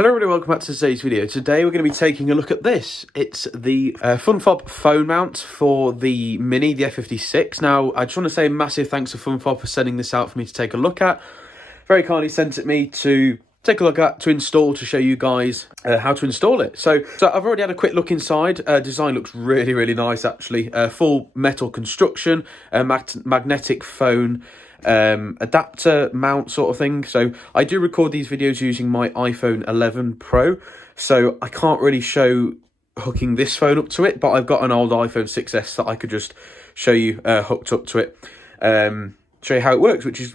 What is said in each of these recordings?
Hello everybody, welcome back to today's video. Today we're going to be taking a look at this. It's the Funfob phone mount for the Mini, the F56. Now, I just want to say a massive thanks to Funfob for sending this out for me to take a look at. Very kindly sent it me to take a look at, to install, to show you guys how to install it. So I've already had a quick look inside. Design looks really, really nice actually. Full metal construction, magnetic phone adapter mount sort of thing. So I do record these videos using my iPhone 11 Pro, so I can't really show hooking this phone up to it, but I've got an old iPhone 6s that I could just show you hooked up to it, show you how it works, which is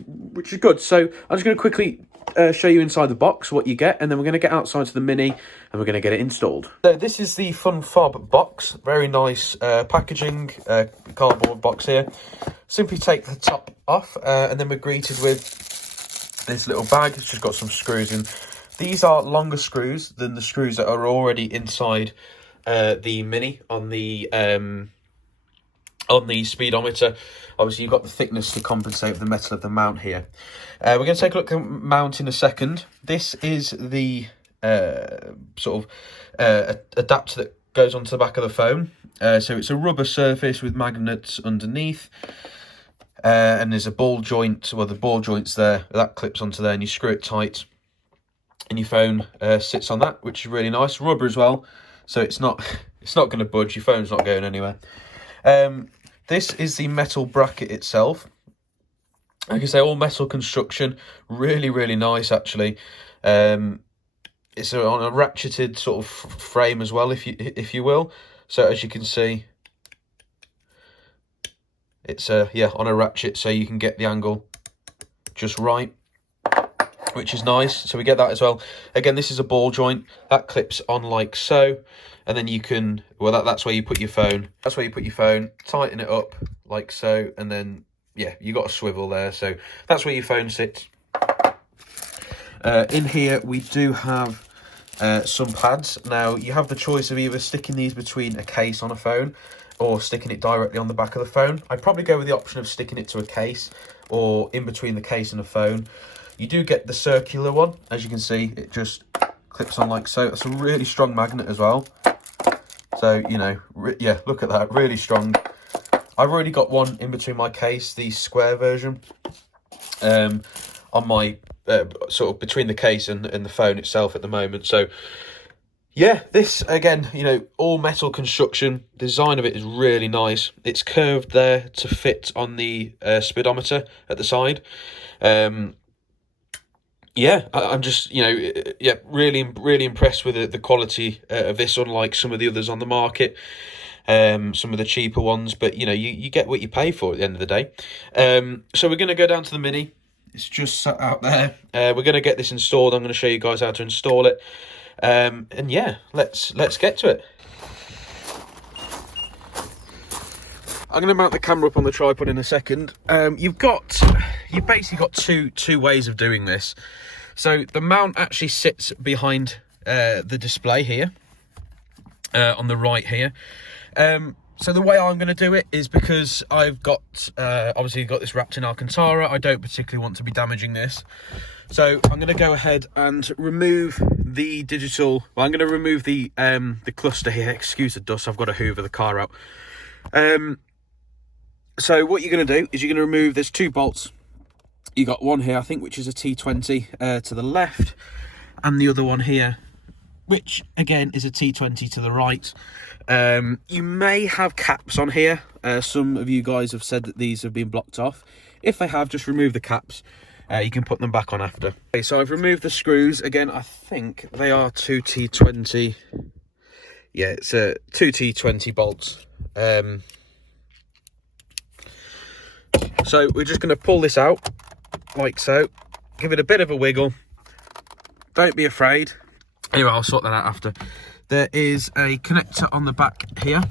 good. So I'm just going to quickly show you inside the box what you get, and then we're going to get outside to the Mini and we're going to get it installed. So this is the Funfob box. Very nice packaging, cardboard box here. Simply take the top off and then we're greeted with this little bag. It's just got some screws in. These are longer screws than the screws that are already inside the Mini on the speedometer. Obviously you've got the thickness to compensate the metal of the mount here. We're going to take a look at the mount in a second. This is the adapter that goes onto the back of the phone. So it's a rubber surface with magnets underneath. And there's a ball joint, well, the ball joint's there, that clips onto there, and you screw it tight, and your phone sits on that, which is really nice. Rubber as well, so it's not going to budge. Your phone's not going anywhere. This is the metal bracket itself. Like I say, all metal construction, really, really nice actually. It's on a ratcheted sort of frame as well, if you will. So as you can see, it's on a ratchet, so you can get the angle just right, which is nice. So we get that as well. Again, this is a ball joint that clips on like so, and then you can, well, that's where you put your phone. That's where you put your phone. Tighten it up like so, and then you got a swivel there. So that's where your phone sits. In here we do have some pads. Now you have the choice of either sticking these between a case on a phone or sticking it directly on the back of the phone. I'd probably go with the option of sticking it to a case or in between the case and a phone. You do get the circular one. As you can see, it just clips on like so. It's a really strong magnet as well. So, you know, look at that, really strong. I've already got one in between my case, the square version, on my sort of between the case and the phone itself at the moment. So yeah, this again, you know, all metal construction. Design of it is really nice. It's curved there to fit on the speedometer at the side. I'm just, you know, really impressed with the quality of this, unlike some of the others on the market, some of the cheaper ones. But you know, you get what you pay for at the end of the day. So we're going to go down to the Mini. It's just sat out there. We're going to get this installed. I'm going to show you guys how to install it. And yeah, let's get to it. I'm going to mount the camera up on the tripod in a second. You've basically got two ways of doing this. So the mount actually sits behind the display here, on the right here. So the way I'm going to do it is, because I've got obviously got this wrapped in Alcantara, I don't particularly want to be damaging this. So I'm going to go ahead and remove the digital. Well, I'm going to remove the cluster here. Excuse the dust. I've got to hoover the car out. So what you're going to do is you're going to remove. There's two bolts. You got one here, I think, which is a T20 to the left, and the other one here, which again is a T20 to the right. You may have caps on here. Some of you guys have said that these have been blocked off. If they have, just remove the caps. You can put them back on after. Okay, so I've removed the screws. Again, I think they are two T20. Yeah, it's two T20 bolts. So we're just going to pull this out like so. Give it a bit of a wiggle. Don't be afraid. Anyway, I'll sort that out after. There is a connector on the back here.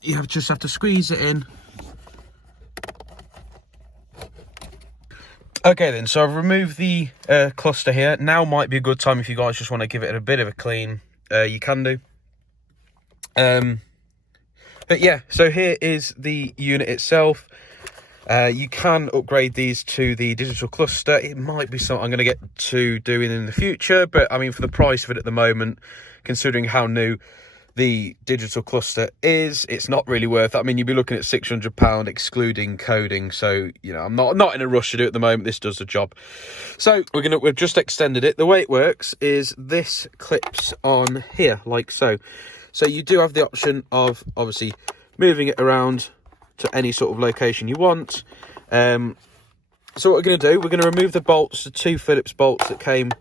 You just have to squeeze it in. Okay then, so I've removed the cluster here. Now might be a good time if you guys just want to give it a bit of a clean. You can do. But yeah, so here is the unit itself. You can upgrade these to the digital cluster. It might be something I'm going to get to doing in the future, but I mean, for the price of it at the moment, considering how new the digital cluster is, it's not really worth it. I mean, you'd be looking at £600 excluding coding, so you know, I'm not in a rush to do it at the moment. This does the job. So we've just extended it. The way it works is this clips on here like so. So you do have the option of obviously moving it around to any sort of location you want. So what we're going to do, we're going to remove the bolts, the 2 Phillips bolts that came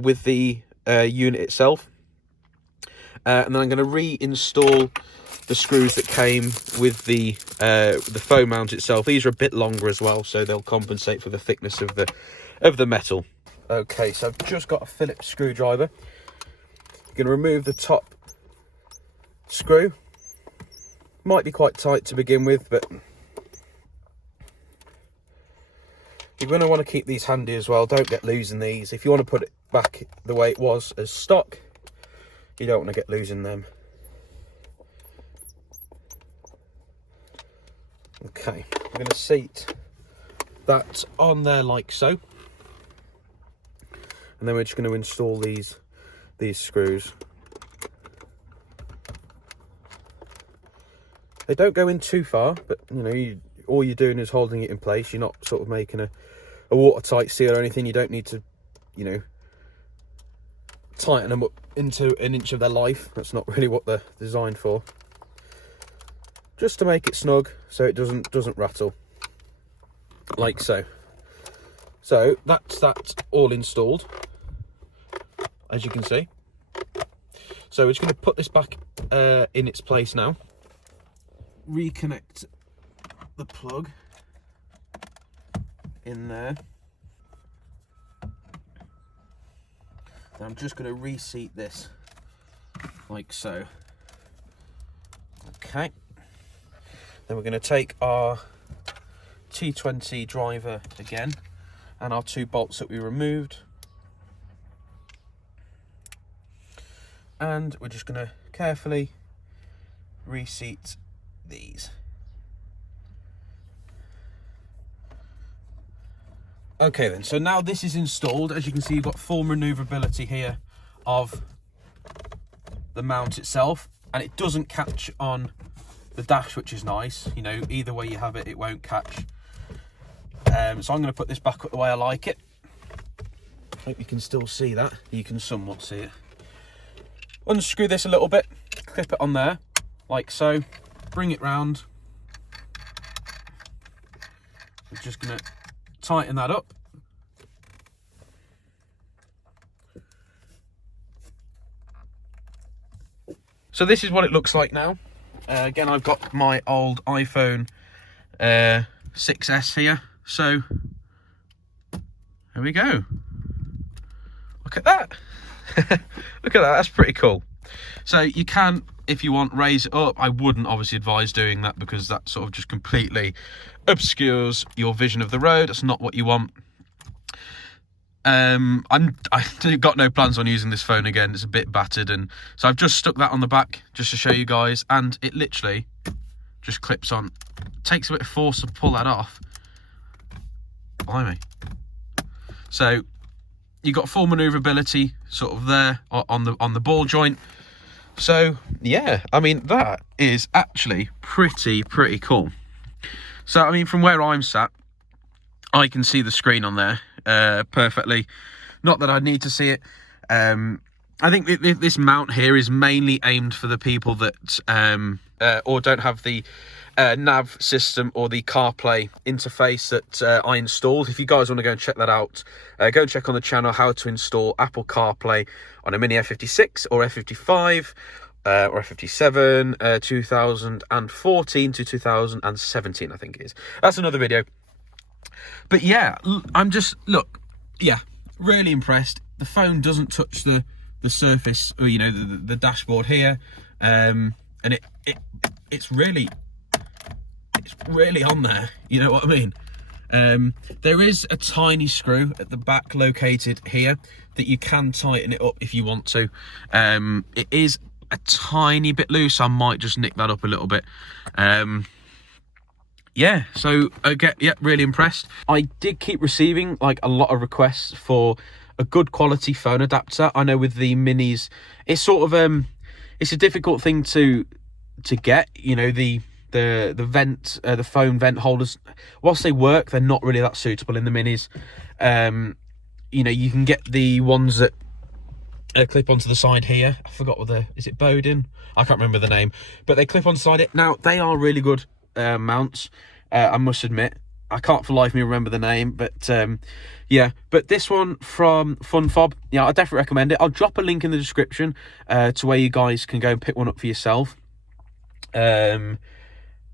with the unit itself. And then I'm going to reinstall the screws that came with the phone mount itself. These are a bit longer as well, so they'll compensate for the thickness of the metal. Okay, so I've just got a Phillips screwdriver. I'm going to remove the top screw. Might be quite tight to begin with, but you're going to want to keep these handy as well. Don't get losing these. If you want to put it back the way it was as stock, you don't want to get losing them. Okay, I'm going to seat that on there like so, and then we're just going to install these screws. They don't go in too far, but you know, all you're doing is holding it in place. You're not sort of making a watertight seal or anything. You don't need to, you know, tighten them up into an inch of their life. That's not really what they're designed for. Just to make it snug so it doesn't rattle, like so. So that's all installed, as you can see. So we're just going to put this back in its place now. Reconnect the plug in there. And I'm just going to reseat this like so. Okay. Then we're going to take our T20 driver again and our 2 bolts that we removed. And we're just going to carefully reseat these. Okay then, so now this is installed. As you can see, you've got full maneuverability here of the mount itself, and it doesn't catch on the dash, which is nice. You know, either way you have it, it won't catch. So I'm going to put this back up the way I like it. Hope you can still see that. You can somewhat see it. Unscrew this a little bit, clip it on there like so, bring it round. We're just going to tighten that up. So this is what it looks like now. Again, I've got my old iPhone 6S here. So there we go. Look at that. Look at that. That's pretty cool. So you can, if you want, raise it up. I wouldn't obviously advise doing that because that sort of just completely obscures your vision of the road. That's not what you want. I've got no plans on using this phone again. It's a bit battered, and so I've just stuck that on the back just to show you guys, and it literally just clips on. It takes a bit of force to pull that off. Blimey. So you've got full maneuverability sort of there on the ball joint. So yeah, I mean, that is actually pretty cool. So I mean, from where I'm sat, I can see the screen on there perfectly. Not that I need to see it. I think this mount here is mainly aimed for the people that or don't have the nav system or the CarPlay interface that I installed. If you guys want to go and check that out, go and check on the channel how to install Apple CarPlay on a Mini F56 or F55 or F57 2014 to 2017, I think it is. That's another video. But yeah, I'm just, look, yeah, really impressed. The phone doesn't touch the surface, or you know, the dashboard here, and it's really on there. You know what I mean? There is a tiny screw at the back located here that you can tighten it up if you want to. It is a tiny bit loose. I might just nick that up a little bit. yeah, so really impressed. I did keep receiving like a lot of requests for a good quality phone adapter. I know with the minis, it's sort of it's a difficult thing to get. You know, the vent, the phone vent holders, whilst they work, they're not really that suitable in the minis. You know, you can get the ones that clip onto the side here. I forgot what is it Bowden? I can't remember the name, but they clip on the side. Now, they are really good mounts, I must admit. I can't for the life of me remember the name, but yeah. But this one from Funfob, yeah, I definitely recommend it. I'll drop a link in the description to where you guys can go and pick one up for yourself. Yeah,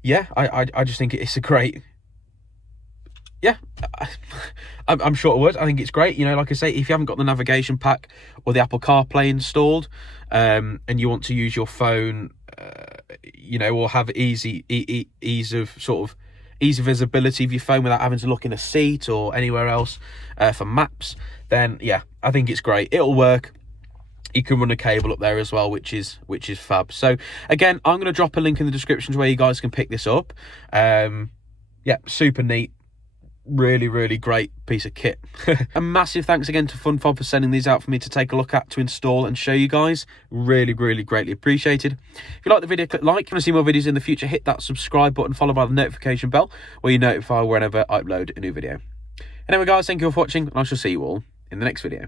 I just think it's a great... Yeah, I'm short of words. I think it's great. You know, like I say, if you haven't got the navigation pack or the Apple CarPlay installed, and you want to use your phone, you know, or have ease of sort of easy visibility of your phone without having to look in a seat or anywhere else for maps, then yeah, I think it's great. It'll work. You can run a cable up there as well, which is fab. So again, I'm going to drop a link in the description to where you guys can pick this up. Yeah, super neat. Really, really great piece of kit. A massive thanks again to Funfob for sending these out for me to take a look at, to install and show you guys. Really, really greatly appreciated. If you like the video, click like. If you want to see more videos in the future, hit that subscribe button, followed by the notification bell, where you notify whenever I upload a new video. Anyway guys, thank you all for watching, and I shall see you all in the next video.